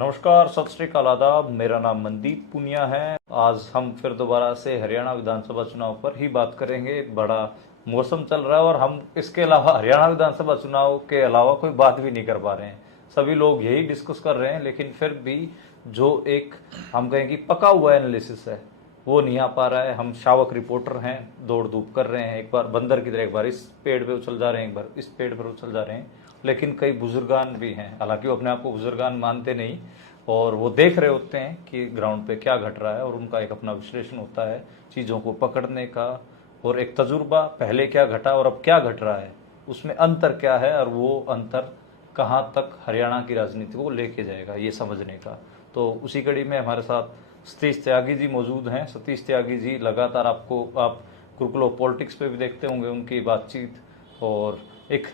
नमस्कार, सत श्री अकाल, आदाब। मेरा नाम मनदीप पुनिया है। आज हम फिर दोबारा से हरियाणा विधानसभा चुनाव पर ही बात करेंगे। बड़ा मौसम चल रहा है और हम इसके अलावा हरियाणा विधानसभा चुनाव के अलावा कोई बात भी नहीं कर पा रहे हैं। सभी लोग यही डिस्कस कर रहे हैं, लेकिन फिर भी जो एक हम कहें कि पका हुआ एनालिसिस है वो नहीं आ पा रहा है। हम शावक रिपोर्टर हैं, दौड़ धूप कर रहे हैं, एक बार बंदर की तरह एक बार इस पेड़ पे उछल जा रहे हैं, एक बार इस पेड़ पर उछल जा रहे हैं। लेकिन कई बुजुर्गान भी हैं, हालांकि वो अपने आप को बुजुर्गान मानते नहीं, और वो देख रहे होते हैं कि ग्राउंड पे क्या घट रहा है, और उनका एक अपना विश्लेषण होता है चीज़ों को पकड़ने का, और एक तजुर्बा पहले क्या घटा और अब क्या घट रहा है, उसमें अंतर क्या है और वो अंतर कहाँ तक हरियाणा की राजनीति को लेके जाएगा, ये समझने का। तो उसी कड़ी में हमारे साथ सतीश त्यागी जी मौजूद हैं। सतीश त्यागी जी लगातार आप गुरुकुल ऑफ पॉलिटिक्स पे भी देखते होंगे उनकी बातचीत, और एक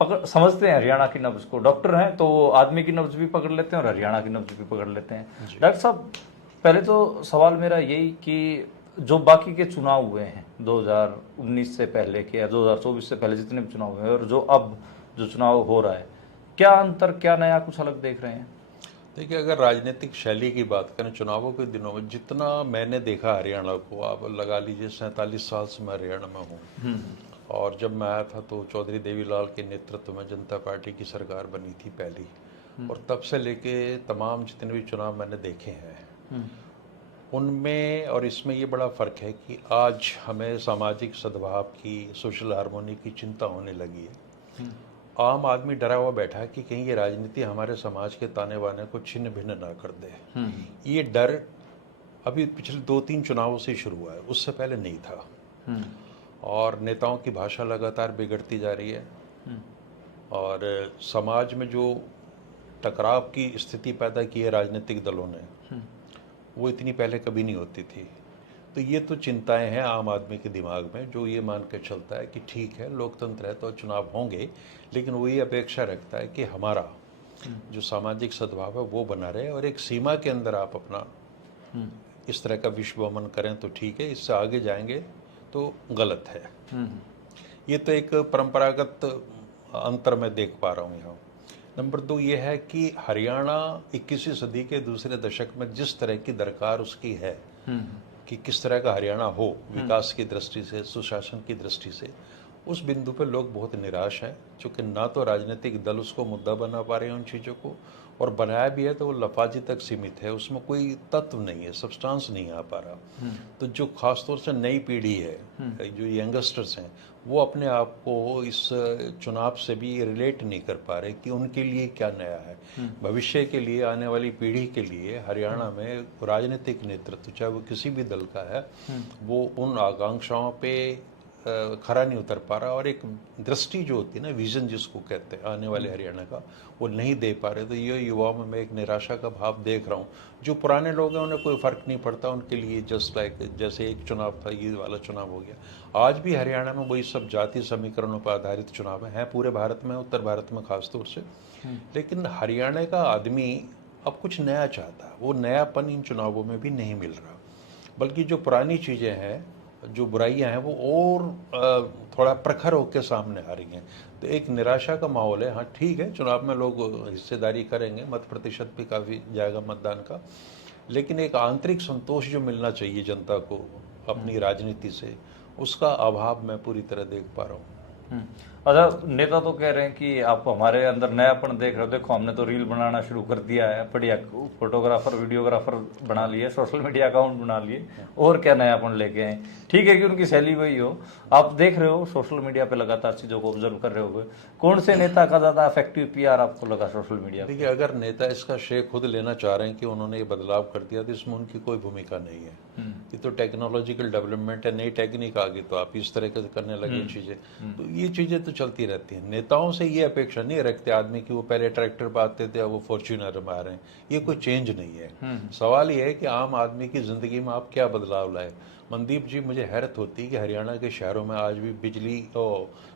पकड़ समझते हैं हरियाणा की नब्ज को। डॉक्टर हैं तो वो आदमी की नब्ज भी पकड़ लेते हैं और हरियाणा की नब्ज भी पकड़ लेते हैं। डॉक्टर साहब, पहले तो सवाल मेरा यही कि जो बाकी के चुनाव हुए हैं 2019 से पहले के या 2024 से पहले जितने भी चुनाव हुए और जो अब जो चुनाव हो रहा है, क्या अंतर, क्या नया, कुछ अलग देख रहे हैं? देखिए, अगर राजनीतिक शैली की बात करें चुनावों के दिनों में, जितना मैंने देखा हरियाणा को, आप लगा लीजिए 47 साल से मैं हरियाणा में हूँ। और जब मैं आया था तो चौधरी देवीलाल के नेतृत्व में जनता पार्टी की सरकार बनी थी पहली, और तब से लेके तमाम जितने भी चुनाव मैंने देखे हैं उनमें और इसमें ये बड़ा फ़र्क है कि आज हमें सामाजिक सद्भाव की, सोशल हार्मोनी की चिंता होने लगी है। आम आदमी डरा हुआ बैठा है कि कहीं ये राजनीति हमारे समाज के ताने बाने को छिन्न भिन्न ना कर दे। ये डर अभी पिछले 2-3 चुनावों से शुरू हुआ है, उससे पहले नहीं था। और नेताओं की भाषा लगातार बिगड़ती जा रही है, और समाज में जो टकराव की स्थिति पैदा की है राजनीतिक दलों ने, वो इतनी पहले कभी नहीं होती थी। तो ये तो चिंताएं हैं आम आदमी के दिमाग में, जो ये मान कर चलता है कि ठीक है, लोकतंत्र है तो चुनाव होंगे, लेकिन वो ये अपेक्षा रखता है कि हमारा जो सामाजिक सद्भाव है वो बना रहे, और एक सीमा के अंदर आप अपना इस तरह का विश्वभ्रमण करें तो ठीक है, इससे आगे जाएंगे तो गलत है। ये तो एक परंपरागत अंतर मैं देख पा रहा हूँ यहाँ। नंबर 2 ये है कि हरियाणा 21वीं सदी के दूसरे दशक में जिस तरह की दरकार उसकी है कि किस तरह का हरियाणा हो विकास की दृष्टि से, सुशासन की दृष्टि से, उस बिंदु पर लोग बहुत निराश हैं, क्योंकि ना तो राजनीतिक दल उसको मुद्दा बना पा रहे हैं उन चीज़ों को, और बनाया भी है तो वो लफाजी तक सीमित है, उसमें कोई तत्व नहीं है, सब्सटेंस नहीं आ पा रहा। तो जो खासतौर से नई पीढ़ी है, जो यंगस्टर्स हैं, वो अपने आप को इस चुनाव से भी रिलेट नहीं कर पा रहे कि उनके लिए क्या नया है। भविष्य के लिए, आने वाली पीढ़ी के लिए हरियाणा में राजनीतिक नेतृत्व, चाहे वो किसी भी दल का है, वो उन आकांक्षाओं पे खरा नहीं उतर पा रहा, और एक दृष्टि जो होती है ना, विजन जिसको कहते हैं आने वाले हरियाणा का, वो नहीं दे पा रहे। तो ये युवाओं में मैं एक निराशा का भाव देख रहा हूँ। जो पुराने लोग हैं उन्हें कोई फ़र्क नहीं पड़ता, उनके लिए जस्ट लाइक जैसे एक चुनाव था, ये वाला चुनाव हो गया। आज भी हरियाणा में वही सब जाति समीकरणों पर आधारित चुनाव हैं, पूरे भारत में, उत्तर भारत में खासतौर से। लेकिन हरियाणा का आदमी अब कुछ नया चाहता है, वो नयापन इन चुनावों में भी नहीं मिल रहा, बल्कि जो पुरानी चीज़ें हैं, जो बुराइयां हैं, वो और थोड़ा प्रखर होकर सामने आ रही हैं। तो एक निराशा का माहौल है। हाँ ठीक है, चुनाव में लोग हिस्सेदारी करेंगे, मत प्रतिशत भी काफ़ी जाएगा मतदान का, लेकिन एक आंतरिक संतोष जो मिलना चाहिए जनता को अपनी राजनीति से, उसका अभाव मैं पूरी तरह देख पा रहा हूँ। अच्छा, नेता तो कह रहे हैं कि आप हमारे अंदर नयापन देख रहे हो, देखो हमने तो रील बनाना शुरू कर दिया है, बढ़िया फोटोग्राफर वीडियोग्राफर बना लिए, सोशल मीडिया अकाउंट बना लिए, और क्या नयापन लेके आए। ठीक है कि उनकी शैली वही हो, आप देख रहे हो सोशल मीडिया पे लगातार चीजों को ऑब्जर्व कर रहे हो, कौन से नेता का ज्यादा इफेक्टिव पीआर आपको लगा सोशल मीडिया? देखिए, अगर नेता इसका श्रेय खुद लेना चाह रहे हैं कि उन्होंने ये बदलाव कर दिया, तो इसमें उनकी कोई भूमिका नहीं है। ये तो टेक्नोलॉजिकल डेवलपमेंट है, नई टेक्निक आ गई तो आप इस तरह के करने लगे चीज़ें, तो ये चीज़ें तो चलती रहती हैं। नेताओं से ये अपेक्षा नहीं रखते आदमी कि वो पहले ट्रैक्टर पर आते थे, अब वो फॉर्च्यूनर में आ रहे हैं, ये कोई चेंज नहीं है। सवाल ये है कि आम आदमी की ज़िंदगी में आप क्या बदलाव लाए। मनदीप जी, मुझे हैरत होती है कि हरियाणा के शहरों में आज भी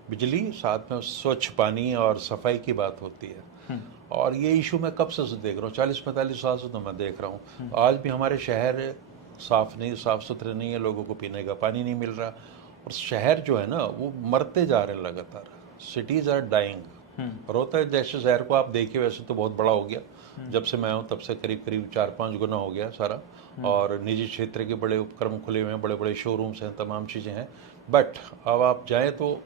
बिजली साथ में स्वच्छ पानी और सफाई की बात होती है, और ये इशू मैं कब से देख रहा हूँ, 40-45 साल से तो मैं देख रहा हूँ। आज भी हमारे शहर साफ सुथरे नहीं है, लोगों को पीने का पानी नहीं मिल रहा, और शहर जो है ना वो मरते जा रहे हैं लगातार। Cities are dying. रोहतक जैसे शहर को आप देखिए, वैसे तो बहुत बड़ा हो गया, जब से मैं हूँ तब से करीब करीब 4-5 गुना हो गया सारा, और निजी क्षेत्र के बड़े उपक्रम खुले हुए हैं, बड़े बड़े शोरूम्स हैं, तमाम चीज़ें हैं। बट अब आप जाएँ तो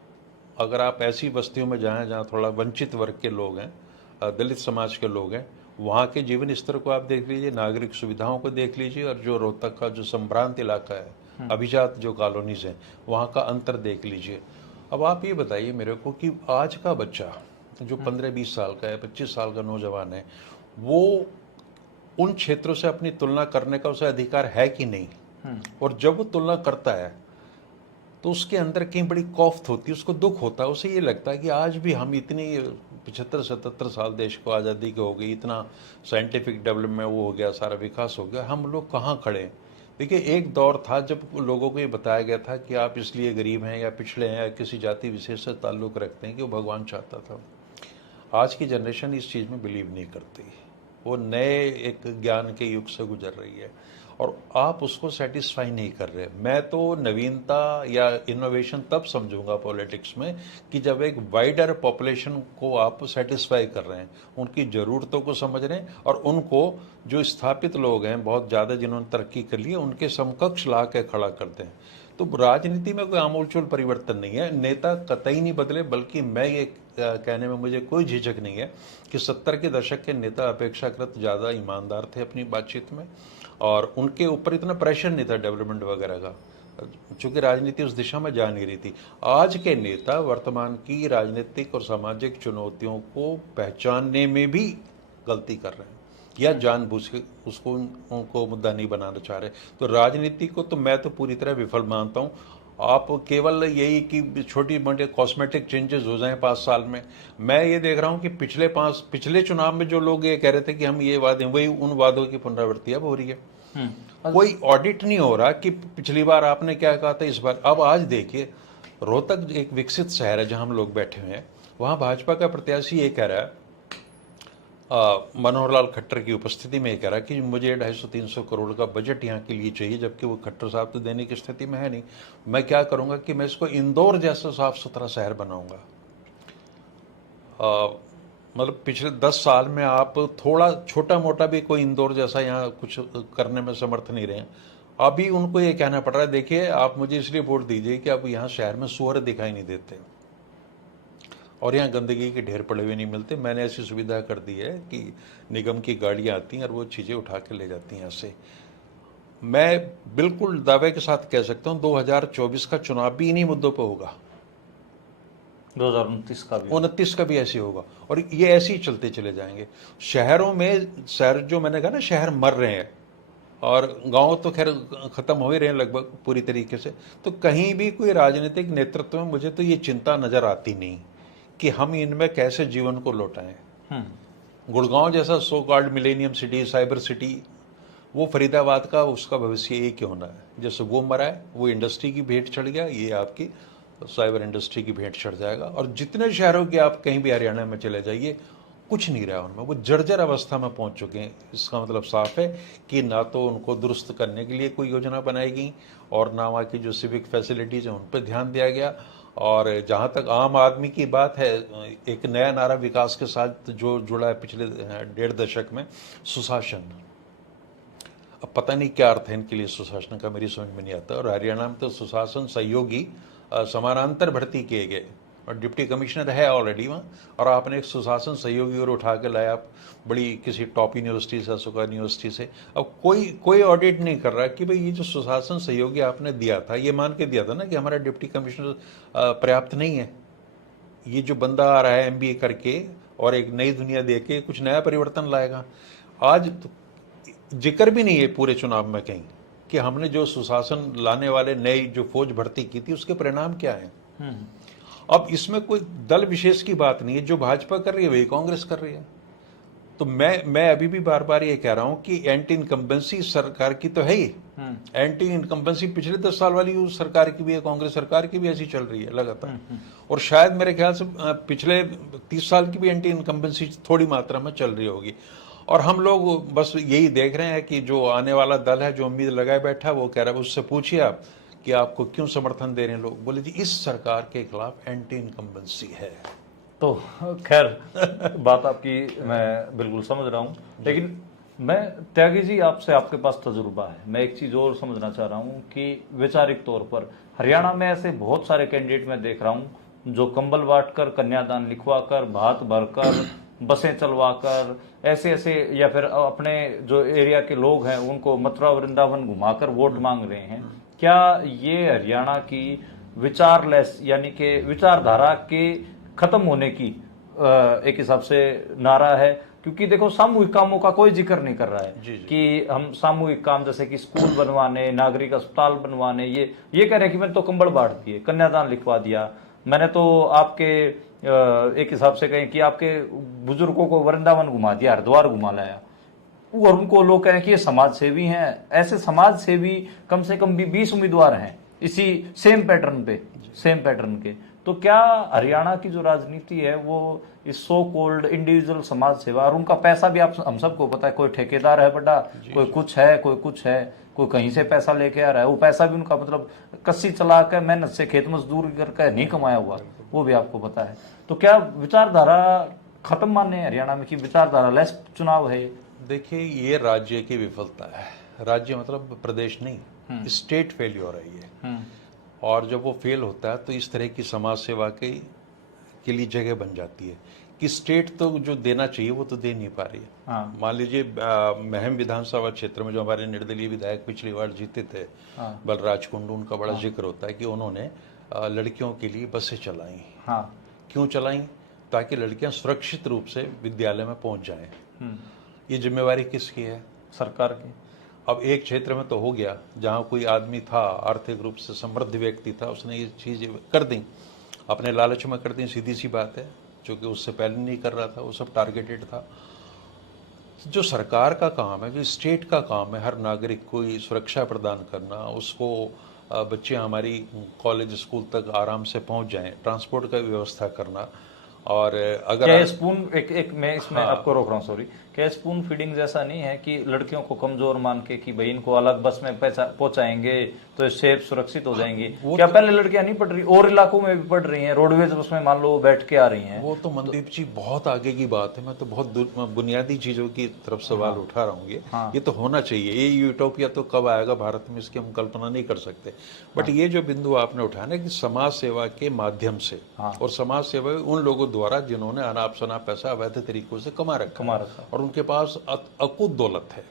अगर आप ऐसी बस्तियों में जाएँ जहाँ थोड़ा वंचित वर्ग के लोग हैं, दलित समाज के लोग हैं, वहाँ के जीवन स्तर को आप देख लीजिए, नागरिक सुविधाओं को देख लीजिए, और जो रोहतक का जो संभ्रांत इलाका है, अभिजात जो कॉलोनीज हैं, वहाँ का अंतर देख लीजिए। अब आप ये बताइए मेरे को कि आज का बच्चा जो 15-20 साल का है, 25 साल का नौजवान है, वो उन क्षेत्रों से अपनी तुलना करने का उसे अधिकार है कि नहीं? और जब वो तुलना करता है तो उसके अंदर कहीं बड़ी कौफ्त होती है, उसको दुख होता है, उसे ये लगता है कि आज भी हम इतनी 75-77 साल देश को आज़ादी के हो गई, इतना साइंटिफिक डेवलपमेंट वो हो गया, सारा विकास हो गया, हम लोग कहाँ खड़े हैं? देखिए, एक दौर था जब लोगों को ये बताया गया था कि आप इसलिए गरीब हैं या पिछड़े हैं या किसी जाति विशेष से ताल्लुक़ रखते हैं कि वो भगवान चाहता था। आज की जनरेशन इस चीज़ में बिलीव नहीं करती, वो नए एक ज्ञान के युग से गुजर रही है और आप उसको सेटिस्फाई नहीं कर रहे। मैं तो नवीनता या इनोवेशन तब समझूंगा पॉलिटिक्स में कि जब एक वाइडर पॉपुलेशन को आप सेटिस्फाई कर रहे हैं, उनकी ज़रूरतों को समझ रहे हैं और उनको जो स्थापित लोग हैं बहुत ज़्यादा जिन्होंने तरक्की कर ली है उनके समकक्ष ला के खड़ा करते हैं। तो राजनीति में कोई आमूलचूल परिवर्तन नहीं है, नेता कतई नहीं बदले, बल्कि मैं ये कहने में मुझे कोई झिझक नहीं है कि 70 के दशक के नेता अपेक्षाकृत ज़्यादा ईमानदार थे अपनी बातचीत में और उनके ऊपर इतना प्रेशर नहीं था डेवलपमेंट वगैरह का, चूंकि राजनीति उस दिशा में जा नहीं रही थी। आज के नेता वर्तमान की राजनीतिक और सामाजिक चुनौतियों को पहचानने में भी गलती कर रहे हैं या जानबूझ के उसको उनको मुद्दा नहीं बनाना चाह रहे। तो राजनीति को तो मैं तो पूरी तरह विफल मानता हूँ। आप केवल यही कि छोटी मोटी कॉस्मेटिक चेंजेस हो जाएं 5 साल में। मैं ये देख रहा हूँ कि पिछले चुनाव में जो लोग ये कह रहे थे कि हम ये वादे, वही उन वादों की पुनरावृत्ति अब हो रही है। कोई ऑडिट नहीं हो रहा कि पिछली बार आपने क्या कहा था, इस बार। अब आज देखिए, रोहतक एक विकसित शहर है जहां हम लोग बैठे हुए हैं, वहां भाजपा का प्रत्याशी ये कह रहा है, मनोहर लाल खट्टर की उपस्थिति में ये कह रहा है कि मुझे 250-300 करोड़ का बजट यहाँ के लिए चाहिए, जबकि वो खट्टर साहब तो देने की स्थिति में है नहीं। मैं क्या करूँगा कि मैं इसको इंदौर जैसा साफ सुथरा शहर बनाऊँगा। मतलब पिछले 10 साल में आप थोड़ा छोटा मोटा भी कोई इंदौर जैसा यहाँ कुछ करने में समर्थ नहीं रहे। अभी उनको ये कहना पड़ रहा है, देखिए आप मुझे इसलिए वोट दीजिए कि अब यहाँ शहर में सुअर दिखाई नहीं देते और यहाँ गंदगी के ढेर पड़े हुए नहीं मिलते। मैंने ऐसी सुविधा कर दी है कि निगम की गाड़ियाँ आती हैं और वो चीज़ें उठा के ले जाती हैं यहाँ से। मैं बिल्कुल दावे के साथ कह सकता हूँ 2024 का चुनाव भी इन्हीं मुद्दों पर होगा, 2029 का भी ऐसे होगा और ये ऐसे ही चलते चले जाएंगे। शहरों में शहर जो मैंने कहा ना, शहर मर रहे हैं और गांव तो खैर खत्म हो ही रहे हैं लगभग पूरी तरीके से। तो कहीं भी कोई राजनीतिक नेतृत्व में मुझे तो ये चिंता नजर आती नहीं कि हम इनमें कैसे जीवन को लौटाएं। गुड़गांव जैसा so called millennium city, cyber city, वो फरीदाबाद का उसका भविष्य एक ही होना है। जैसे वो मरा है, वो इंडस्ट्री की भेंट चढ़ गया, ये आपकी साइबर इंडस्ट्री की भेंट चढ़ जाएगा। और जितने शहरों के आप कहीं भी हरियाणा में चले जाइए, कुछ नहीं रहा उनमें, वो जर्जर अवस्था में पहुंच चुके हैं। इसका मतलब साफ है कि ना तो उनको दुरुस्त करने के लिए कोई योजना बनाई गई और ना वहाँ की जो सिविक फैसिलिटीज़ हैं उन पर ध्यान दिया गया। और जहाँ तक आम आदमी की बात है, एक नया नारा विकास के साथ जो जुड़ा है पिछले 1.5 दशक में, सुशासन। अब पता नहीं क्या अर्थ है इनके लिए सुशासन का, मेरी समझ में नहीं आता। और हरियाणा में तो सुशासन सहयोगी समानांतर भर्ती किए गए और डिप्टी कमिश्नर है ऑलरेडी वहाँ, और आपने एक सुशासन सहयोगी और उठा के लाया आप बड़ी किसी टॉप यूनिवर्सिटी से, अशोका यूनिवर्सिटी से। अब कोई ऑडिट नहीं कर रहा कि भाई ये जो सुशासन सहयोगी आपने दिया था, ये मान के दिया था ना कि हमारा डिप्टी कमिश्नर पर्याप्त नहीं है, ये जो बंदा आ रहा है MBA करके और एक नई दुनिया दे के कुछ नया परिवर्तन लाएगा। आज तो जिक्र भी नहीं है पूरे चुनाव में कहीं कि हमने जो सुशासन लाने वाले नई जो फौज भर्ती की थी उसके परिणाम क्या है। अब इसमें कोई दल विशेष की बात नहीं है, जो भाजपा कर रही है वही कांग्रेस कर रही है। तो मैं अभी भी बार बार ये कह रहा हूं कि एंटी इनकम्बेंसी सरकार की तो है ही, एंटी इनकम्बेंसी पिछले 10 साल वाली उस सरकार की भी है, कांग्रेस सरकार की भी ऐसी चल रही है लगातार। और शायद मेरे ख्याल से पिछले 30 साल की भी एंटी इनकम्बेंसी थोड़ी मात्रा में चल रही होगी। और हम लोग बस यही देख रहे हैं कि जो आने वाला दल है, जो उम्मीद लगाए बैठा, वो कह रहा है, उससे पूछिए आप कि आपको क्यों समर्थन दे रहे हैं लोग, बोले जी इस सरकार के खिलाफ एंटी इनकम्बेंसी है। तो खैर बात आपकी मैं बिल्कुल समझ रहा हूँ, लेकिन मैं त्यागी जी आपसे, आपके पास तजुर्बा है, मैं एक चीज और समझना चाह रहा हूँ कि वैचारिक तौर पर हरियाणा में ऐसे बहुत सारे कैंडिडेट मैं देख रहा हूँ जो कंबल बांटकर, कन्यादान लिखवाकर, भात भरकर, बसें चलवाकर, ऐसे ऐसे, या फिर अपने जो एरिया के लोग हैं उनको मथुरा वृंदावन घुमाकर वोट मांग रहे हैं। क्या ये हरियाणा की विचारलेस यानी कि विचारधारा के खत्म होने की एक हिसाब से नारा है? क्योंकि देखो सामूहिक कामों का कोई जिक्र नहीं कर रहा है कि हम सामूहिक काम जैसे कि स्कूल बनवाने, नागरिक अस्पताल बनवाने, ये कह रहे हैं कि मैंने तो कंबल बांट दिए, कन्यादान लिखवा दिया, मैंने तो आपके एक हिसाब से कहें कि आपके बुजुर्गों को वृंदावन घुमा दिया, हरिद्वार घुमा लाया, और उनको लोग कह रहे हैं कि ये समाज सेवी हैं। ऐसे समाज सेवी कम से कम भी 20 उम्मीदवार हैं इसी सेम पैटर्न के। तो क्या हरियाणा की जो राजनीति है वो इस सो कोल्ड इंडिविजुअल समाज सेवा, और उनका पैसा भी आप हम सबको पता है, कोई ठेकेदार है बड़ा, कोई कुछ है, कोई कहीं से पैसा लेके आ रहा है, वो पैसा भी उनका मतलब कस्सी चला कर मेहनत से खेत मजदूर करके नहीं कमाया हुआ, वो भी आपको पता है। तो क्या विचारधारा खत्म माने हैं हरियाणा में, कि विचारधारा लेस चुनाव है? देखिए, ये राज्य की विफलता है। राज्य मतलब प्रदेश नहीं, स्टेट फेल्योर है ये। और जब वो फेल होता है तो इस तरह की समाज सेवा के लिए जगह बन जाती है कि स्टेट तो जो देना चाहिए वो तो दे नहीं पा रही है। मान लीजिए महम विधानसभा क्षेत्र में जो हमारे निर्दलीय विधायक पिछली बार जीते थे, बलराज कुंडू, उनका बड़ा जिक्र होता है कि उन्होंने लड़कियों के लिए बसें चलाई। क्यों चलाई? ताकि लड़कियां सुरक्षित रूप से विद्यालय में पहुंच जाएं। ये जिम्मेवारी किसकी है? सरकार की। अब एक क्षेत्र में तो हो गया जहां कोई आदमी था, आर्थिक रूप से समृद्ध व्यक्ति था, उसने ये चीज़ कर दी, अपने लालच में कर दी, सीधी सी बात है, क्योंकि उससे पहले नहीं कर रहा था, वो सब टारगेटेड था। जो सरकार का काम है, जो स्टेट का काम है, हर नागरिक को सुरक्षा प्रदान करना, उसको बच्चे हमारी कॉलेज स्कूल तक आराम से पहुंच जाएं, ट्रांसपोर्ट का व्यवस्था करना। और अगर क्या स्पून एक मैं इसमें आपको रोक रहा हूँ, सॉरी, क्या स्पून फीडिंग जैसा नहीं है कि लड़कियों को कमजोर मान के कि भाई इनको अलग बस में पहुंचाएंगे तो सेफ सुरक्षित हो जाएंगी? क्या पहले लड़कियां नहीं पढ़ रही, और इलाकों में भी पढ़ रही हैं, रोडवेज बस में मान लो बैठ के आ रही हैं? वो तो मनदीप जी बहुत आगे की बात है, मैं तो बहुत बुनियादी चीजों की तरफ सवाल उठा रहा हूँ। ये तो होना चाहिए, ये यूटोपिया तो कब आएगा भारत में, इसकी हम कल्पना नहीं कर सकते। बट ये जो बिंदु आपने उठाया ना कि समाज सेवा के माध्यम से, और समाज सेवा उन लोगों द्वारा जिन्होंने अनाप शनाप पैसा अवैध तरीकों से कमा रखा और उनके पास अकूत दौलत है।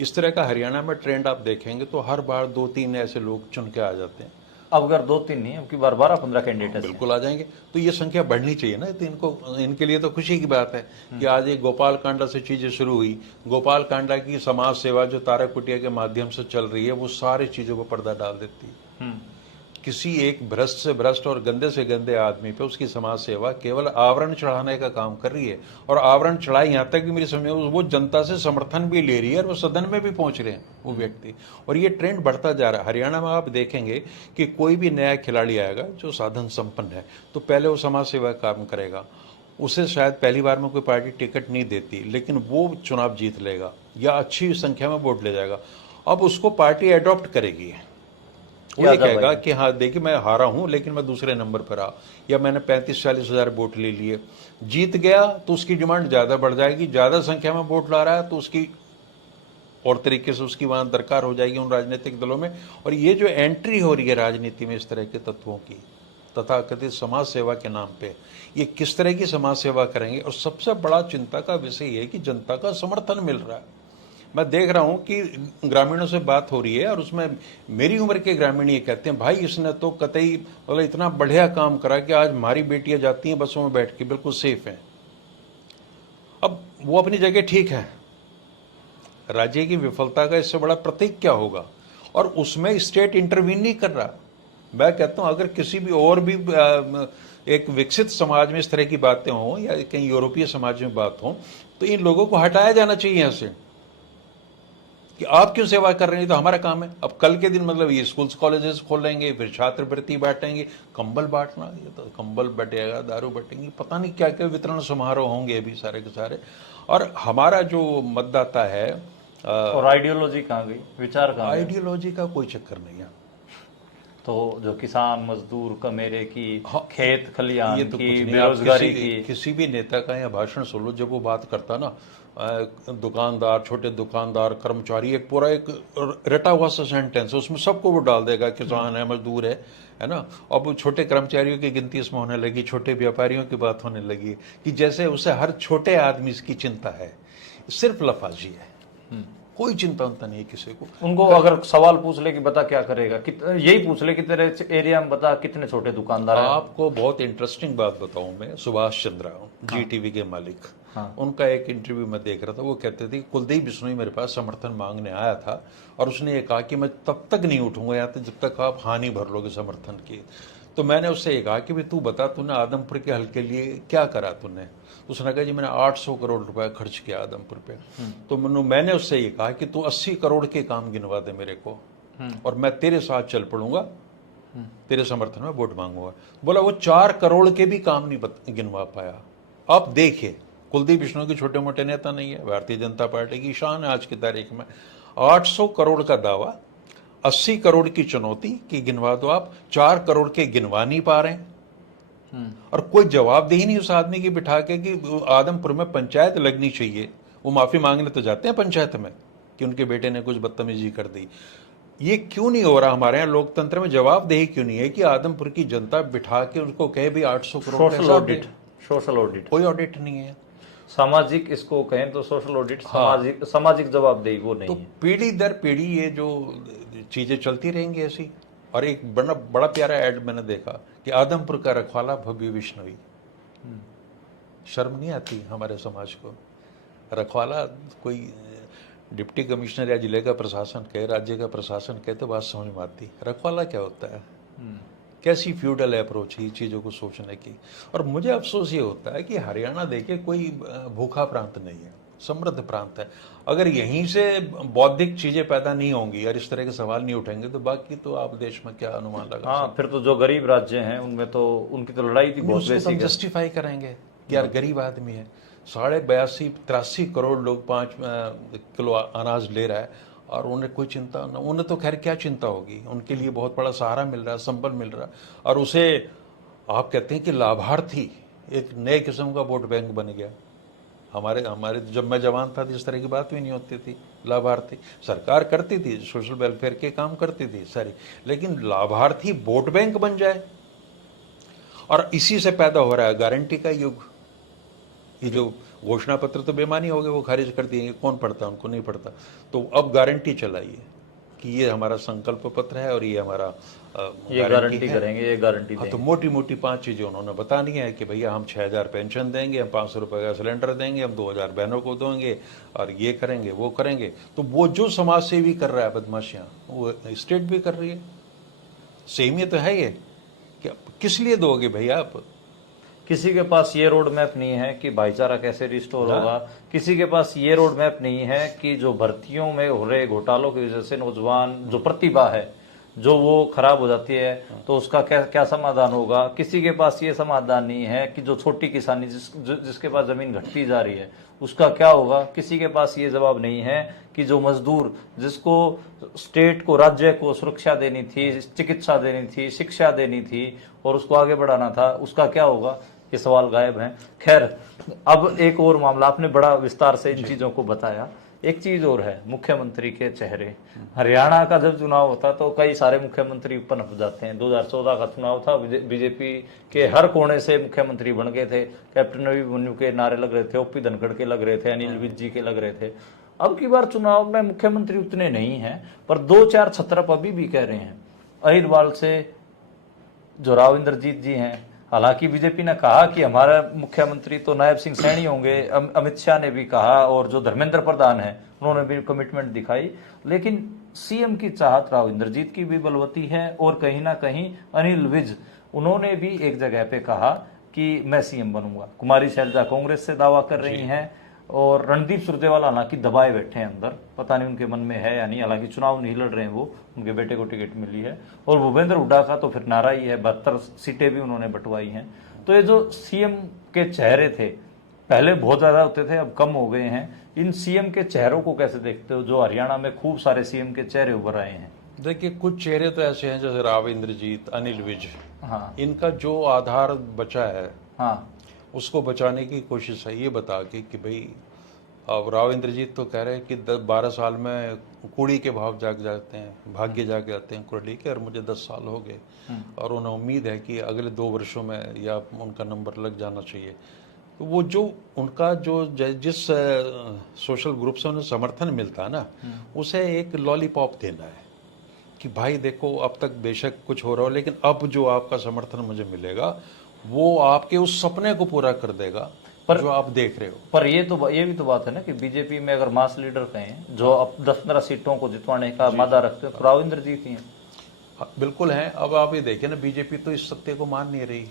इस तरह का हरियाणा में ट्रेंड आप देखेंगे तो हर बार 2-3 ऐसे लोग चुन के आ जाते हैं। अब अगर 2-3 नहीं, अब की बार 12-15 कैंडिडेट बिल्कुल आ जाएंगे। तो ये संख्या बढ़नी चाहिए ना, तो इनके लिए तो खुशी की बात है कि आज एक गोपाल कांडा से चीजें शुरू हुई। गोपाल कांडा की समाज सेवा जो तारा कुटिया के माध्यम से चल रही है, वो सारी चीजों को पर्दा डाल देती है। किसी एक भ्रष्ट से भ्रष्ट और गंदे से गंदे आदमी पे उसकी समाज सेवा केवल आवरण चढ़ाने का काम कर रही है, और आवरण चढ़ाई यहाँ तक कि मेरी समझ में वो जनता से समर्थन भी ले रही है और वो सदन में भी पहुंच रहे हैं वो व्यक्ति, और ये ट्रेंड बढ़ता जा रहा है। हरियाणा में आप देखेंगे कि कोई भी नया खिलाड़ी आएगा जो साधन संपन्न है, तो पहले वो समाज सेवा का काम करेगा। उसे शायद पहली बार में कोई पार्टी टिकट नहीं देती, लेकिन वो चुनाव जीत लेगा या अच्छी संख्या में वोट ले जाएगा। अब उसको पार्टी एडॉप्ट करेगी, वो ये कहेगा कि हाँ देखिए मैं हारा हूं लेकिन मैं दूसरे नंबर पर रहा, या मैंने 35-40 हजार वोट ले लिए, जीत गया तो उसकी डिमांड ज्यादा बढ़ जाएगी, ज्यादा संख्या में वोट ला रहा है तो उसकी और तरीके से उसकी वहां दरकार हो जाएगी उन राजनीतिक दलों में। और ये जो एंट्री हो रही है राजनीति में इस तरह के तत्वों की, तथाकथित समाज सेवा के नाम पे, ये किस तरह की समाज सेवा करेंगे? और सबसे बड़ा चिंता का विषय ये है कि जनता का समर्थन मिल रहा है। मैं देख रहा हूं कि ग्रामीणों से बात हो रही है और उसमें मेरी उम्र के ग्रामीण ये कहते हैं, भाई इसने तो कतई मतलब इतना बढ़िया काम करा कि आज हमारी बेटियां जाती हैं बसों में बैठ के, बिल्कुल सेफ हैं। अब वो अपनी जगह ठीक है, राज्य की विफलता का इससे बड़ा प्रतीक क्या होगा? और उसमें स्टेट इंटरवीन नहीं कर रहा। मैं कहता हूं अगर किसी भी और भी एक विकसित समाज में इस तरह की बातें हों या कहीं यूरोपीय समाज में बात हो, तो इन लोगों को हटाया जाना चाहिए यहाँ से कि आप क्यों सेवा कर रहे हैं, तो हमारा काम है। अब कल के दिन मतलब ये स्कूल्स कॉलेजेस खोलेंगे, फिर छात्रवृत्ति बांटेंगे, कंबल बांटना, ये तो कंबल बटेगा, दारू बटेंगी, पता नहीं क्या क्या वितरण समारोह होंगे अभी सारे के सारे। और हमारा जो मतदाता है और आइडियोलॉजी कहाँ गई, विचार कहाँ? आइडियोलॉजी का कोई चक्कर नहीं है। तो जो किसान मजदूर कमेरे की, हाँ, खेत खलियान ये तो की, कुछ नहीं। आप बेरोजगारी की, किसी भी नेता का या भाषण सुन लो, जब वो बात करता ना, दुकानदार, छोटे दुकानदार, कर्मचारी, एक पूरा एक रटा हुआ सा सेंटेंस है, उसमें सबको वो डाल देगा, किसान है, मजदूर है ना। अब छोटे कर्मचारियों की गिनती इसमें होने लगी, छोटे व्यापारियों की बात होने लगी, कि जैसे उसे हर छोटे आदमी की चिंता है। सिर्फ लफाजी है, कोई चिंता उनता नहीं है किसी को। उनको अगर सवाल पूछ ले कि बता क्या करेगा, यही पूछ ले कि तेरे एरिया में बता कितने छोटे दुकानदार हैं। आपको बहुत इंटरेस्टिंग बात बताऊं मैं, सुभाष चंद्रा, जी टीवी के मालिक, उनका एक इंटरव्यू में देख रहा था। वो कहते थे कि कुलदीप बिश्नोई मेरे पास समर्थन मांगने आया था और उसने ये कहा कि मैं तब तक नहीं उठूंगा यहाँ तक जब तक आप हानि भर लोगे समर्थन की। तो मैंने उससे ये कहा कि भाई तू बता, तूने आदमपुर के हल के लिए क्या करा तूने। उसने कहा जी मैंने 800 करोड़ रुपए खर्च किया आदमपुर पे। तो मैंने उससे ये कहा कि तू 80 करोड़ के काम गिनवा दे मेरे को और मैं तेरे साथ चल पड़ूंगा, तेरे समर्थन में वोट मांगूंगा। बोला वो 4 करोड़ के भी काम नहीं गिनवा पाया। आप देखिए, कुलदीप बिश्नोई के छोटे मोटे नेता नहीं है, भारतीय जनता पार्टी की शान है आज की तारीख में। 800 करोड़ का दावा, 80 करोड़ की चुनौती कि गिनवा दो आप, 4 करोड़ के गिनवा नहीं पा रहे हैं। और कोई जवाबदेही नहीं उस आदमी की बिठा के कि आदमपुर में पंचायत लगनी चाहिए। वो माफी मांगने तो जाते हैं पंचायत में कि उनके बेटे ने कुछ बदतमीजी कर दी। ये क्यों नहीं हो रहा हमारे यहाँ लोकतंत्र में? जवाबदेही क्यों नहीं है कि आदमपुर की जनता बिठा के उनको कहे भी 800 crore social audit, social audit, कोई ऑडिट नहीं है। सामाजिक इसको कहें तो सोशल ऑडिट, सामाजिक जवाबदेही वो नहीं तो है। पीढ़ी दर पीढ़ी ये जो चीजें चलती रहेंगी ऐसी। और एक बड़ा प्यारा ऐड मैंने देखा कि आदमपुर का रखवाला भव्य बिश्नोई। शर्म नहीं आती हमारे समाज को? रखवाला कोई डिप्टी कमिश्नर या जिले का प्रशासन कहे, राज्य का प्रशासन कहे तो बात समझ में आती। रखवाला क्या होता है? कैसी फ्यूडल अप्रोच है चीज़ों को सोचने की। और मुझे अफसोस ये होता है कि हरियाणा देखिए कोई भूखा प्रांत नहीं है, समृद्ध प्रांत है। अगर यहीं से बौद्धिक चीजें पैदा नहीं होंगी और इस तरह के सवाल नहीं उठेंगे तो बाकी तो आप देश में क्या अनुमान लगा। हाँ, फिर तो जो गरीब राज्य हैं उनमें तो उनकी तो लड़ाई थी बहुत बेसिक है। जस्टिफाई करेंगे कि यार गरीब आदमी है, 82-83 करोड़ लोग 5 किलो अनाज ले रहा है और उन्हें कोई चिंता ना। उन्हें तो खैर क्या चिंता होगी, उनके लिए बहुत बड़ा सहारा मिल रहा है, संबल मिल रहा है। और उसे आप कहते हैं कि लाभार्थी एक नए किस्म का वोट बैंक बन गया। हमारे जब मैं जवान था तो इस तरह की बात भी नहीं होती थी। लाभार्थी सरकार करती थी, सोशल वेलफेयर के काम करती थी सारी, लेकिन लाभार्थी वोट बैंक बन जाए। और इसी से पैदा हो रहा है गारंटी का युग। ये जो घोषणा पत्र तो बेमानी हो गए, वो खारिज कर दिए, कौन पढ़ता, उनको नहीं पढ़ता। तो अब गारंटी चलाइए कि ये हमारा संकल्प पत्र है और ये हमारा ये गारंटी करेंगे, ये गारंटी देंगे। तो मोटी मोटी 5 चीजें उन्होंने बतानी है कि भैया हम 6,000 पेंशन देंगे, हम 500 रुपए का सिलेंडर देंगे, हम 2,000 बहनों को देंगे और ये करेंगे वो करेंगे। तो वो जो समाज सेवी कर रहा है बदमाशियां, वो स्टेट भी कर रही है। सेम ये तो है ये कि किस लिए दोगे भैया आप? किसी के पास ये रोड मैप नहीं है कि भाईचारा कैसे रिस्टोर होगा। किसी के पास ये रोड मैप नहीं है कि जो भर्तियों में हो रहे घोटालों की वजह से नौजवान जो प्रतिभा है जो वो खराब हो जाती है तो उसका क्या क्या समाधान होगा। किसी के पास ये समाधान नहीं है कि जो छोटी किसानी जिसके पास जमीन घटती जा रही है उसका क्या होगा। किसी के पास ये जवाब नहीं है कि जो मजदूर जिसको स्टेट को, राज्य को सुरक्षा देनी थी, चिकित्सा देनी थी, शिक्षा देनी थी और उसको आगे बढ़ाना था, उसका क्या होगा। ये सवाल गायब हैं। खैर, अब एक और मामला, आपने बड़ा विस्तार से इन चीजों को बताया। एक चीज और है, मुख्यमंत्री के चेहरे। हरियाणा का जब चुनाव होता तो कई सारे मुख्यमंत्री पनप जाते हैं। 2014 का चुनाव था, बीजेपी के हर कोने से मुख्यमंत्री बन गए थे। कैप्टन अभिमन्यु के नारे लग रहे थे, ओपी धनखड़ के लग रहे थे, अनिल विज जी के लग रहे थे। अब की बार चुनाव में मुख्यमंत्री उतने नहीं है, पर 2-4 छत्रप अभी भी कह रहे हैं। अहिरवाल से जो राव इंद्रजीत जी हैं, हालांकि बीजेपी ने कहा कि हमारा मुख्यमंत्री तो नायब सिंह सैनी होंगे, अमित शाह ने भी कहा और जो धर्मेंद्र प्रधान है उन्होंने भी कमिटमेंट दिखाई, लेकिन सीएम की चाहत राव इंद्रजीत की भी बलवती है। और कहीं ना कहीं अनिल विज, उन्होंने भी एक जगह पे कहा कि मैं सीएम बनूंगा। कुमारी शैलजा कांग्रेस से दावा कर रही हैं और रणदीप सुरजेवाला हालांकि दबाए बैठे हैं अंदर, पता नहीं उनके मन में है या नहीं। हालांकि चुनाव नहीं लड़ रहे हैं वो, उनके बेटे को टिकट मिली है। और भूपेंद्र हुड्डा का तो फिर नारा ही है, 72 सीटें भी उन्होंने बंटवाई हैं। तो ये जो सीएम के चेहरे थे, पहले बहुत ज्यादा होते थे, अब कम हो गए हैं। इन सीएम के चेहरों को कैसे देखते हो, जो हरियाणा में खूब सारे सीएम के चेहरे उभर आए हैं? देखिए, कुछ चेहरे तो ऐसे हैं जैसे राव इंद्रजीत, अनिल विज, हाँ इनका जो आधार बचा है हाँ उसको बचाने की कोशिश है, ये बता के कि भाई, अब राव इंद्रजीत तो कह रहे हैं कि 12 साल में कुड़ी के भाव जाग जाते हैं, भाग्य जाग जाते हैं कुड़ी के, और मुझे 10 साल हो गए और उन्हें उम्मीद है कि अगले 2 वर्षों में या उनका नंबर लग जाना चाहिए। तो वो जो उनका जो जिस सोशल ग्रुप से उन्हें समर्थन मिलता है ना, उसे एक लॉलीपॉप देना है कि भाई देखो, अब तक बेशक कुछ हो रहा हो, लेकिन अब जो आपका समर्थन मुझे मिलेगा वो आपके उस सपने को पूरा कर देगा जो आप देख रहे हो। पर ये भी तो बात है ना कि बीजेपी में अगर मास लीडर कहें जो अब 10-15 सीटों को जितवाने का मादा रखते हैं, तो राव इंद्रजीत ही हैं। हाँ, बिल्कुल हैं। अब आप ये देखें ना, बीजेपी तो इस सत्य को मान नहीं रही।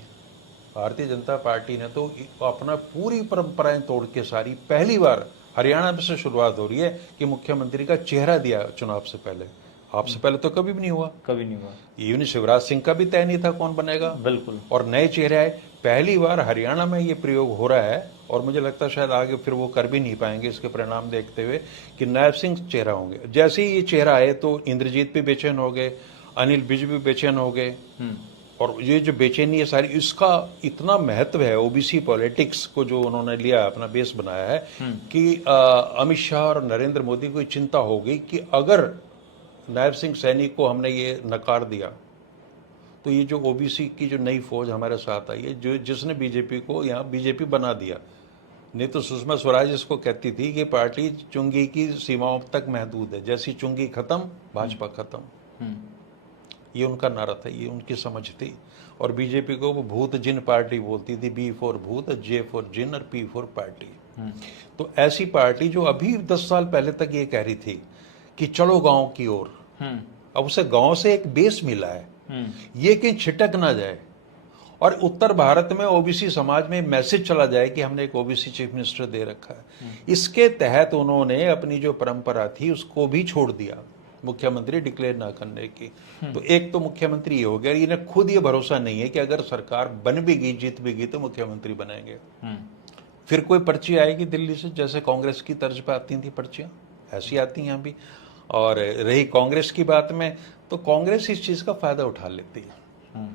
भारतीय जनता पार्टी ने तो अपना पूरी परंपराएं तोड़ के सारी, पहली बार हरियाणा से शुरुआत हो रही है कि मुख्यमंत्री का चेहरा दिया चुनाव से पहले। आपसे पहले तो कभी भी नहीं हुआ, कभी नहीं हुआ। इवन शिवराज सिंह का भी तय नहीं था कौन बनेगा, बिल्कुल। और नए चेहरे आए। पहली बार हरियाणा में ये प्रयोग हो रहा है, और मुझे लगता है शायद आगे फिर वो कर भी नहीं पाएंगे इसके परिणाम देखते हुए, कि नायब सिंह चेहरा होंगे। जैसे ही ये चेहरा आए तो इंद्रजीत भी बेचैन हो गए, अनिल विज भी बेचैन हो गए, और ये जो बेचैनी है सारी, इसका इतना महत्व है ओबीसी पॉलिटिक्स को जो उन्होंने लिया, अपना बेस बनाया है, कि अमित शाह और नरेंद्र मोदी को चिंता हो गई कि अगर नायब सिंह सैनी को हमने ये नकार दिया तो ये जो ओबीसी की जो नई फौज हमारे साथ आई है, जो जिसने बीजेपी को यहाँ बीजेपी बना दिया। नहीं तो सुषमा स्वराज इसको कहती थी कि पार्टी चुंगी की सीमाओं तक महदूद है, जैसी चुंगी खत्म भाजपा खत्म। ये उनका नारा था, ये उनकी समझ थी। और बीजेपी को वो भूत जिन पार्टी बोलती थी, बी फॉर भूत, जे फॉर जिन और पी फॉर पार्टी। तो ऐसी पार्टी जो अभी 10 साल पहले तक ये कह रही थी कि चलो गांव की ओर, अब उसे गांव से एक बेस मिला है, ये कहीं छिटक ना जाए, और उत्तर भारत में ओबीसी समाज में मैसेज चला जाए कि हमने एक ओबीसी चीफ मिनिस्टर दे रखा है। इसके तहत उन्होंने अपनी जो परंपरा थी उसको भी छोड़ दिया, मुख्यमंत्री डिक्लेयर ना करने की। तो एक तो मुख्यमंत्री ये हो गया, इन्हें खुद ये भरोसा नहीं है कि अगर सरकार बन भी गई, जीत भी गई, तो मुख्यमंत्री बनेंगे। फिर कोई पर्ची आएगी दिल्ली से, जैसे कांग्रेस की तर्ज पर आती थी पर्चियां, ऐसी आती हैं यहाँ भी। और रही कांग्रेस की बात में, तो कांग्रेस इस चीज का फायदा उठा लेती है।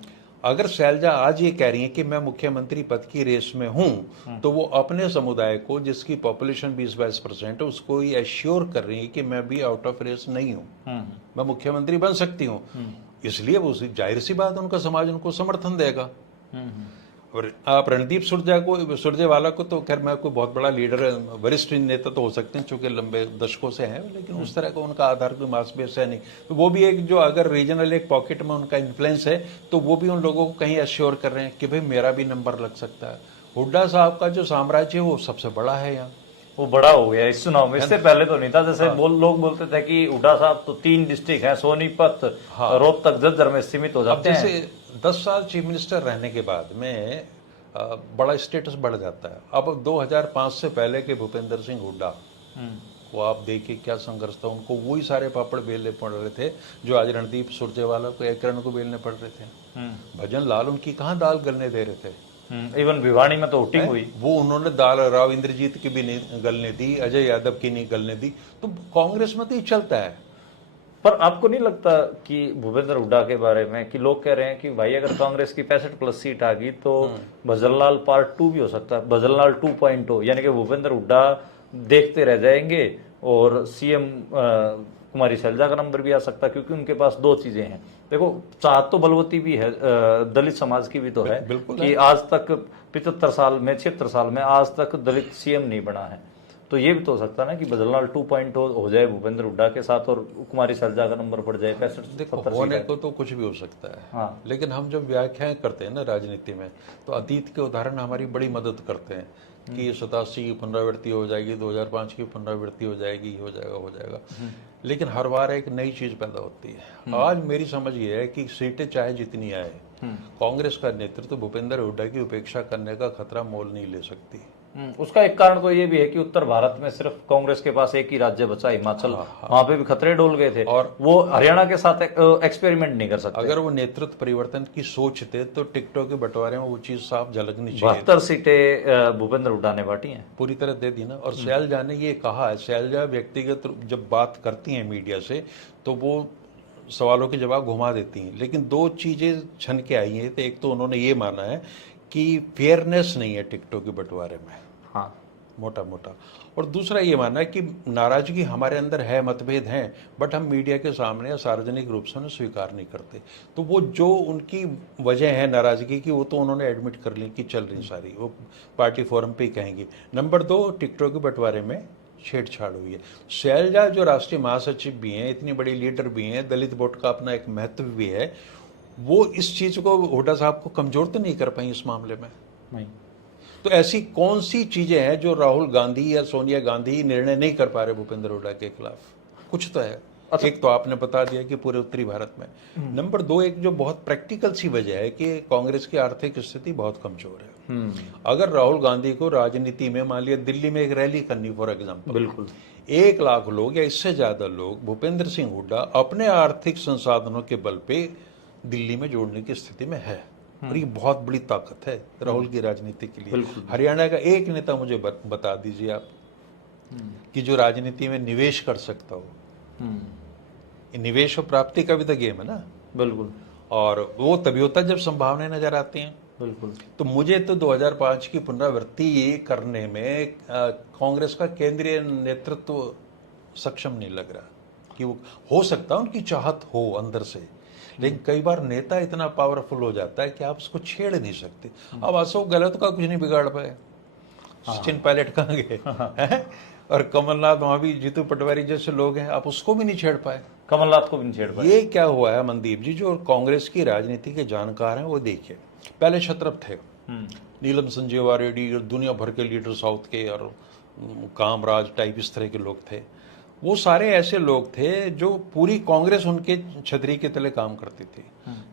अगर शैलजा आज ये कह रही है कि मैं मुख्यमंत्री पद की रेस में हूं, तो वो अपने समुदाय को, जिसकी पॉपुलेशन 20-22% है, उसको ये एश्योर कर रही है कि मैं भी आउट ऑफ रेस नहीं हूं, मैं मुख्यमंत्री बन सकती हूं। इसलिए वो जाहिर सी बात, उनका समाज उनको समर्थन देगा। और आप रणदीप सुरजेवाला को तो खैर, मैं कोई बहुत बड़ा लीडर, वरिष्ठ नेता तो हो सकते हैं चूंकि लंबे दशकों से हैं, लेकिन उस तरह का उनका आधार कोई मास बेस है नहीं। तो वो भी एक जो, अगर रीजनल एक पॉकेट में उनका इन्फ्लुएंस है, तो वो भी उन लोगों को कहीं एश्योर कर रहे हैं कि भाई मेरा भी नंबर लग सकता है। हुड्डा साहब का जो साम्राज्य है वो सबसे बड़ा है यहाँ, वो बड़ा हो गया इस चुनाव में, इससे पहले तो नहीं था। जैसे लोग बोलते थे कि हुड्डा साहब तो 3 डिस्ट्रिक्ट हैं, सोनीपत, रोहतक, झज्जर में सीमित हो जाते हैं। जैसे 10 साल चीफ मिनिस्टर रहने के बाद में बड़ा स्टेटस बढ़ जाता है। अब 2005 से पहले के भूपेंद्र सिंह हुड्डा, वो आप देखिए क्या संघर्ष था, उनको वही सारे पापड़ बेलने पड़ रहे थे जो आज रणदीप सुरजेवाला को, एकरण को बेलने पड़ रहे थे। भजन लाल उनकी कहाँ दाल गलने दे रहे थे। इवन भिवानी में तो वोटिंग हुई, वो उन्होंने दाल राव इंद्रजीत की भी नहीं गलने दी, अजय यादव की नहीं गलने दी। तो कांग्रेस में तो ये चलता है। पर आपको नहीं लगता कि भूपेंद्र हुड्डा के बारे में कि लोग कह रहे हैं कि भाई अगर कांग्रेस की 65+ सीट आ गई तो भजनलाल पार्ट 2 भी हो सकता है, भजनलाल 2.0, यानी कि भूपेंद्र हुड्डा देखते रह जाएंगे और सीएम कुमारी शैलजा का नंबर भी आ सकता है, क्योंकि उनके पास 2 चीजें हैं। देखो, चाहत तो बलवती भी है, दलित समाज की भी तो है कि आज तक 75 साल में, 76 साल में आज तक दलित सीएम नहीं बना है। तो ये भी तो हो सकता है ना कि भजनलाल 2.0 हो जाए भूपेंद्र हुड्डा के साथ, और कुमारी शैलजा का नंबर बढ़ जाए 65-70। होने को तो कुछ भी हो सकता है। हाँ। लेकिन हम जब व्याख्याएं करते हैं ना राजनीति में, तो अतीत के उदाहरण हमारी बड़ी मदद करते हैं कि 87 की पुनरावृत्ति हो जाएगी, 2005 की पुनरावृत्ति हो जाएगी, हो जाएगा। लेकिन हर बार एक नई चीज पैदा होती है। आज मेरी समझ ये है कि सीटें चाहे जितनी आए, कांग्रेस का नेतृत्व वुपेंद्र हुड्डा की उपेक्षा करने का खतरा मोल नहीं ले सकती। उसका एक कारण तो ये भी है कि उत्तर भारत में सिर्फ कांग्रेस के पास एक ही राज्य बचा, हिमाचल। वहां पे भी खतरे डोल गए थे, और वो हरियाणा के साथ एक्सपेरिमेंट नहीं कर सकते। अगर वो नेतृत्व परिवर्तन की सोच थे तो टिकटों के बंटवारे में वो चीज साफ झलकनी चाहिए। 72 सीटें भूपेंद्र हुड्डा ने बांटी हैं, पूरी तरह दे दी ना। और शैलजा ने ये कहा है, शैलजा व्यक्तिगत जब बात करती हैं मीडिया से, तो वो सवालों के जवाब घुमा देती हैं। लेकिन दो चीज़ें छन के आई हैं। तो एक तो उन्होंने ये माना है कि फेयरनेस नहीं है टिकटों के बंटवारे में, हाँ, मोटा मोटा। और दूसरा ये मानना है कि नाराजगी हमारे अंदर है, मतभेद हैं, बट हम मीडिया के सामने या सार्वजनिक रूप से उन्हें स्वीकार नहीं करते। तो वो जो उनकी वजह है नाराजगी की, वो तो उन्होंने एडमिट कर ली कि चल रही सारी, वो पार्टी फोरम पे ही कहेंगे। नंबर 2, टिकटों के बंटवारे में छेड़छाड़ हुई है। शैलजा जो राष्ट्रीय महासचिव भी हैं, इतनी बड़ी लीडर भी हैं, दलित वोट का अपना एक महत्व भी है, वो इस चीज़ को हुड्डा साहब को कमजोर तो नहीं कर पाई इस मामले में। नहीं। तो ऐसी कौन सी चीजें हैं जो राहुल गांधी या सोनिया गांधी निर्णय नहीं कर पा रहे भूपेंद्र हुड्डा के खिलाफ? कुछ तो है। अच्छा। एक तो आपने बता दिया कि पूरे उत्तरी भारत में। नंबर 2, एक जो बहुत प्रैक्टिकल सी वजह है कि कांग्रेस की आर्थिक स्थिति बहुत कमजोर है। अगर राहुल गांधी को राजनीति में, मान लिया दिल्ली में एक रैली करनी फॉर एग्जाम्पल, बिल्कुल 1 लाख लोग या इससे ज्यादा लोग भूपेंद्र सिंह हुड्डा अपने आर्थिक संसाधनों के बल पे दिल्ली में जोड़ने की स्थिति में है। और ये बहुत बड़ी ताकत है राहुल की राजनीति के लिए। हरियाणा का एक नेता मुझे बता दीजिए आप कि जो राजनीति में निवेश कर सकता हो। निवेश और प्राप्ति का भी तो गेम है ना। बिल्कुल। और वो तभी होता है जब संभावनाएं नजर आती हैं। बिल्कुल। तो मुझे तो 2005 की पुनरावृत्ति करने में कांग्रेस का केंद्रीय नेतृत्व सक्षम नहीं लग रहा कि वो हो सकता है, उनकी चाहत हो अंदर से, लेकिन कई बार नेता इतना पावरफुल हो जाता है कि आप उसको छेड़ नहीं सकते। अब अशोक गहलोत का कुछ नहीं बिगाड़ पाए, सचिन पायलट कहाँ गए और कमलनाथ, वहां भी जीतू पटवारी जैसे लोग हैं, आप उसको भी नहीं छेड़ पाए, कमलनाथ को भी नहीं छेड़ पाए। ये क्या हुआ है मनदीप जी? जो कांग्रेस की राजनीति के जानकार हैं वो देखिए, पहले क्षत्रप थे, नीलम संजीवा रेड्डी, दुनिया भर के लीडर साउथ के, और कामराज टाइप इस तरह के लोग थे। वो सारे ऐसे लोग थे जो पूरी कांग्रेस उनके छतरी के तले काम करती थी।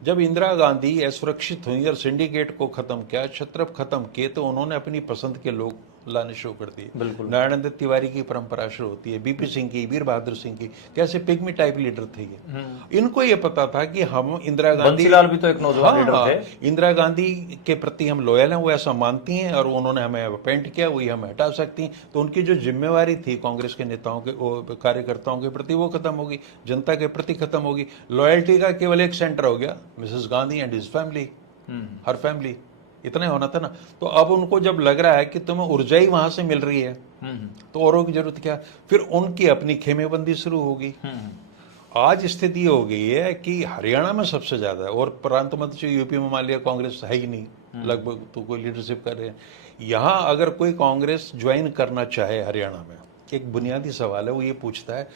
जब इंदिरा गांधी असुरक्षित हुई और सिंडिकेट को खत्म किया, छत्रप खत्म किए, तो उन्होंने अपनी पसंद के लोग लाने शुरू कर दिए। बिल्कुल। नारायण दत्त तिवारी की परंपरा शुरू होती है, बीपी सिंह की, वीर बहादुर सिंह की, कैसे पिग्मी टाइप लीडर थे ये। इनको ये पता था कि हम इंदिरा गांधी, बंसीलाल भी तो एक नौजवान लीडर थे, इंदिरा गांधी के प्रति हम लॉयल हैं, वो ऐसा मानती हैं और उन्होंने हमें अपॉइंट किया, वही हमें हटा सकती हैं। तो उनकी जो जिम्मेवारी थी कांग्रेस के नेताओं के, कार्यकर्ताओं के प्रति, वो खत्म होगी, जनता के प्रति खत्म होगी। लॉयल्टी का केवल एक सेंटर हो गया, Mrs Gandhi and his family, her family, इतना होना था ना। तो अब उनको जब लग रहा है कि तुम्हें ऊर्जा ही वहां से मिल रही है, तो औरों की जरूरत क्या? फिर उनकी अपनी खेमेबंदी शुरू होगी। आज स्थिति हो गई है कि हरियाणा में सबसे ज्यादा है, और प्रांत मध्य यूपी में मान लिया कांग्रेस है ही नहीं, लगभग तो कोई लीडरशिप कर रहे हैं। यहाँ अगर कोई कांग्रेस ज्वाइन करना चाहे हरियाणा में, एक बुनियादी सवाल है, वो ये पूछता है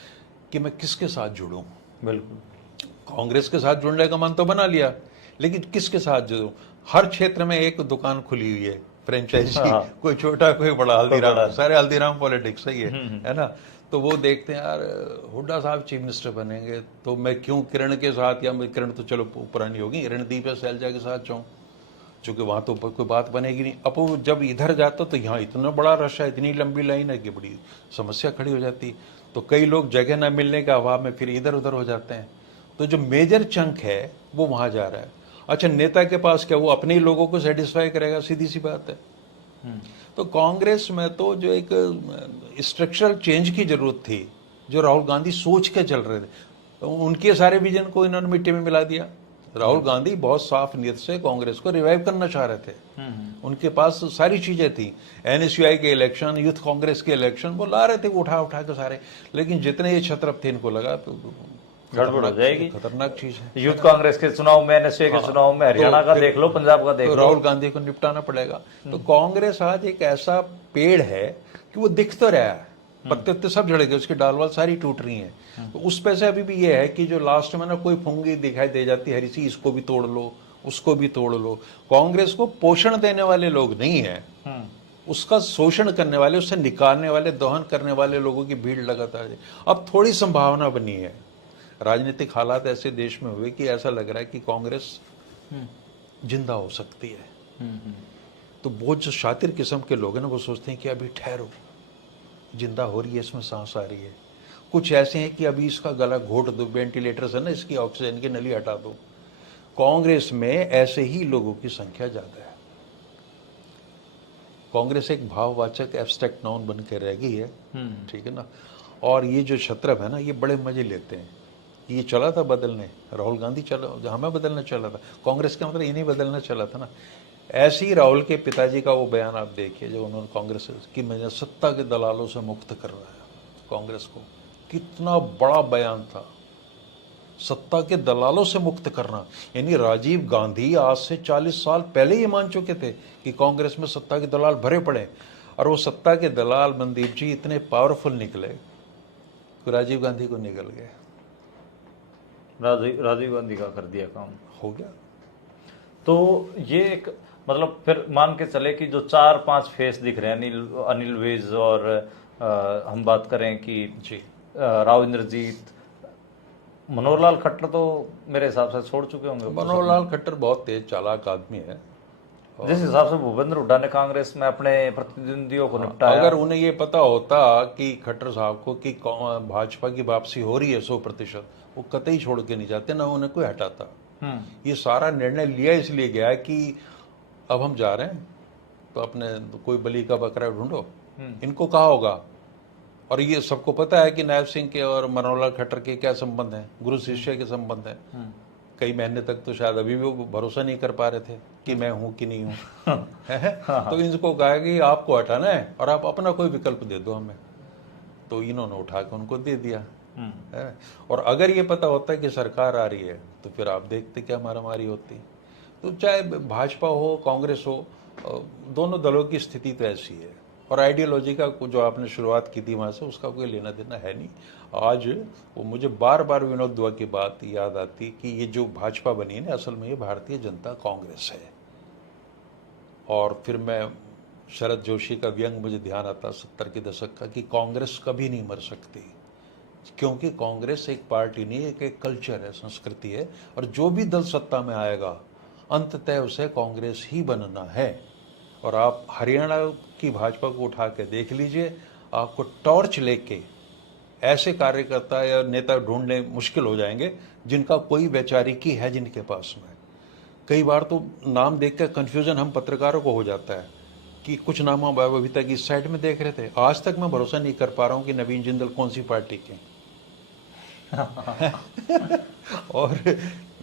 कि मैं किसके साथ जुड़ूं। बिल्कुल। कांग्रेस के साथ जुड़ने का मन तो बना लिया, लेकिन किसके साथ जुड़ूं? हर क्षेत्र में एक दुकान खुली हुई है, फ्रेंचाइजी, कोई छोटा कोई बड़ा, हल्दीराम, सारे हल्दीराम पॉलिटिक्स सही है ना। तो वो देखते हैं यार हुड्डा साहब चीफ मिनिस्टर बनेंगे, तो मैं क्यों किरण के साथ, या किरण तो चलो पुरानी होगी, रणदीप या शैलजा के साथ जाऊं, चूंकि वहां तो कोई बात बनेगी नहीं। अब वो जब इधर जाता तो यहाँ इतना बड़ा रश है, इतनी लंबी लाइन है कि बड़ी समस्या खड़ी हो जाती। तो कई लोग जगह न मिलने के अभाव में फिर इधर उधर हो जाते हैं। तो जो मेजर चंक है वो वहां जा रहा है। अच्छा, नेता के पास क्या, वो अपने ही लोगों को सेटिस्फाई करेगा? सीधी सी बात है। तो कांग्रेस में तो जो एक स्ट्रक्चरल चेंज की जरूरत थी, जो राहुल गांधी सोच के चल रहे थे, तो उनके सारे विजन को इन्होंने मिट्टी में मिला दिया। राहुल गांधी बहुत साफ नीयत से कांग्रेस को रिवाइव करना चाह रहे थे, उनके पास सारी चीजें थी, एनएसयूआई के इलेक्शन, यूथ कांग्रेस के इलेक्शन, वो ला रहे थे उठा उठा के सारे। लेकिन जितने ये छत्रप थे, इनको लगा तो गड़बड़ हो जाएगी, खतरनाक चीज है। यूथ कांग्रेस के चुनाव में, एनएसए के चुनाव में, हरियाणा का देख लो, पंजाब का देख लो, राहुल गांधी को निपटाना पड़ेगा। तो कांग्रेस आज एक ऐसा पेड़ है कि वो दिख तो रहा है, पत्ते उत्ते सब झड़ गए, उसकी डालवाल सारी टूट रही हैं। तो उस पे से अभी भी ये है कि जो लास्ट में ना कोई फुंगी दिखाई दे जाती है हरी सी, इसको भी तोड़ लो, उसको भी तोड़ लो। कांग्रेस को पोषण देने वाले लोग नहीं है, उसका शोषण करने वाले, उससे निकालने वाले, दोहन करने वाले लोगों की भीड़ लगातार। अब थोड़ी संभावना बनी है, राजनीतिक हालात ऐसे देश में हुए कि ऐसा लग रहा है कि कांग्रेस जिंदा हो सकती है। तो बहुत जो शातिर किस्म के लोग हैं ना, वो सोचते हैं कि अभी ठहरो, जिंदा हो रही है, इसमें सांस आ रही है। कुछ ऐसे हैं कि अभी इसका गला घोट दो, वेंटिलेटर्स है ना, इसकी ऑक्सीजन की नली हटा दो। कांग्रेस में ऐसे ही लोगों की संख्या ज्यादा है। कांग्रेस एक भाववाचक एब्स्ट्रैक्ट नाउन बन के रह गई है, ठीक है ना। और ये जो छत्रप है ना, ये बड़े मजे लेते हैं ये चला था बदलने, राहुल गांधी चला, हमें बदलना चला था, कांग्रेस का मतलब इन्हीं बदलना चला था ना। ऐसे ही राहुल के पिताजी का वो बयान आप देखिए जो उन्होंने कांग्रेस की मैंने सत्ता के दलालों से मुक्त कर रहा है कांग्रेस को, कितना बड़ा बयान था, सत्ता के दलालों से मुक्त करना। यानी राजीव गांधी आज से 40 साल पहले ही मान चुके थे कि कांग्रेस में सत्ता के दलाल भरे पड़े, और वो सत्ता के दलाल मनदीप जी इतने पावरफुल निकले कि राजीव गांधी को निकल गए। राजीव गांधी का कर दिया काम, हो गया। तो ये एक मतलब फिर मान के चले कि जो 4-5 फेस दिख रहे हैं, अनिल विज और हम बात करें कि जी राव इंद्रजीत, मनोहर लाल खट्टर तो मेरे हिसाब से छोड़ चुके होंगे। मनोहर लाल खट्टर बहुत तेज चालाक आदमी है। जिस हिसाब से भूपेंद्र हुड्डा ने कांग्रेस में अपने प्रतिद्वंदियों को निपटाया, अगर उन्हें ये पता होता कि खट्टर साहब को कि भाजपा की वापसी हो रही है 100%, वो कतई छोड़ के नहीं जाते, ना उन्हें कोई हटाता। ये सारा निर्णय लिया इसलिए गया कि अब हम जा रहे हैं तो अपने कोई बलि का बकरा ढूंढो, इनको कहा होगा। और ये सबको पता है कि नायब सिंह के और मनोहर लाल खट्टर के क्या संबंध है, गुरु शिष्य के संबंध है। कई महीने तक तो शायद अभी भी वो भरोसा नहीं कर पा रहे थे कि मैं हूं कि नहीं हूं। तो इनको कहा कि आपको हटाना है और आप अपना कोई विकल्प दे दो हमें, तो इन्होंने उठा के उनको दे दिया है। और अगर ये पता होता है कि सरकार आ रही है तो फिर आप देखते क्या मारामारी होती। तो चाहे भाजपा हो कांग्रेस हो, दोनों दलों की स्थिति तो ऐसी है। और आइडियोलॉजी का जो आपने शुरुआत की थी वहाँ से, उसका कोई लेना देना है नहीं। आज वो मुझे बार बार विनोद दुआ की बात याद आती कि ये जो भाजपा बनी है ना, असल में ये भारतीय जनता कांग्रेस है। और फिर मैं शरद जोशी का व्यंग मुझे ध्यान आता 70 के दशक का कि कांग्रेस कभी नहीं मर सकती, क्योंकि कांग्रेस एक पार्टी नहीं, एक कल्चर है, संस्कृति है। और जो भी दल सत्ता में आएगा अंततः उसे कांग्रेस ही बनना है। और आप हरियाणा की भाजपा को उठा के देख लीजिए, आपको टॉर्च लेके ऐसे कार्यकर्ता या नेता ढूंढने मुश्किल हो जाएंगे जिनका कोई वैचारिकी है जिनके पास में। कई बार तो नाम देख कर कन्फ्यूजन हम पत्रकारों को हो जाता है कि कुछ नाम अभी तक इस साइड में देख रहे थे, आज तक मैं भरोसा नहीं कर पा रहा हूँ कि नवीन जिंदल कौन सी पार्टी के। और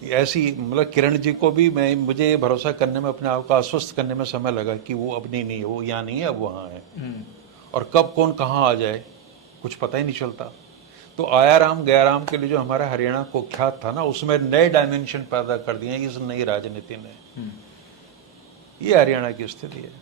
ऐसी मतलब किरण जी को भी मुझे ये भरोसा करने में, अपने आप को आश्वस्त करने में समय लगा कि वो अपनी नहीं है, वो यहाँ नहीं है, अब वहाँ है। और कब कौन कहाँ आ जाए कुछ पता ही नहीं चलता। तो आया राम गया राम के लिए जो हमारा हरियाणा कुख्यात था ना, उसमें नए डायमेंशन पैदा कर दिए इस नई राजनीति ने। ये हरियाणा की स्थिति है।